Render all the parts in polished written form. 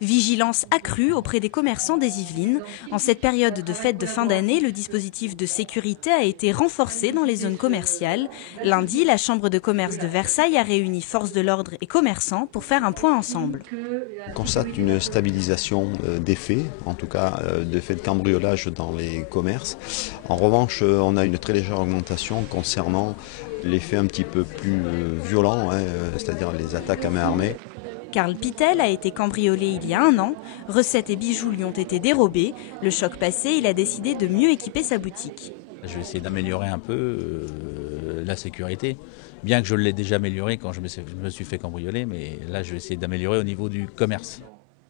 Vigilance accrue auprès des commerçants des Yvelines. En cette période de fête de fin d'année, le dispositif de sécurité a été renforcé dans les zones commerciales. Lundi, la Chambre de commerce de Versailles a réuni forces de l'ordre et commerçants pour faire un point ensemble. On constate une stabilisation des faits, en tout cas de faits de cambriolage dans les commerces. En revanche, on a une très légère augmentation concernant les faits un petit peu plus violents, c'est-à-dire les attaques à main armée. Karl Pittel a été cambriolé il y a un an. Recettes et bijoux lui ont été dérobés. Le choc passé, il a décidé de mieux équiper sa boutique. Je vais essayer d'améliorer un peu la sécurité, bien que je l'ai déjà amélioré quand je me suis fait cambrioler, mais là je vais essayer d'améliorer au niveau du commerce.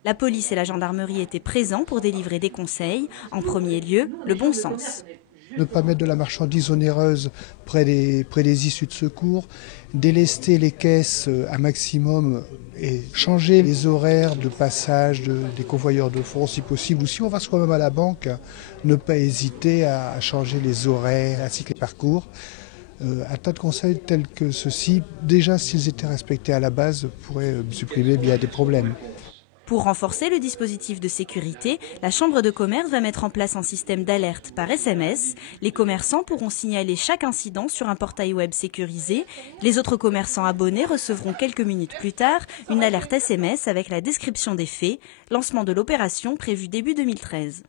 La police et la gendarmerie étaient présents pour délivrer des conseils. En premier lieu, le bon sens. Ne pas mettre de la marchandise onéreuse près des issues de secours, délester les caisses un maximum et changer les horaires de passage des convoyeurs de fonds si possible. Ou si on va soi-même à la banque, ne pas hésiter à changer les horaires ainsi que les parcours. Un tas de conseils tels que ceux-ci, déjà s'ils étaient respectés à la base, pourraient supprimer bien des problèmes. Pour renforcer le dispositif de sécurité, la Chambre de commerce va mettre en place un système d'alerte par SMS. Les commerçants pourront signaler chaque incident sur un portail web sécurisé. Les autres commerçants abonnés recevront quelques minutes plus tard une alerte SMS avec la description des faits. Lancement de l'opération prévu début 2013.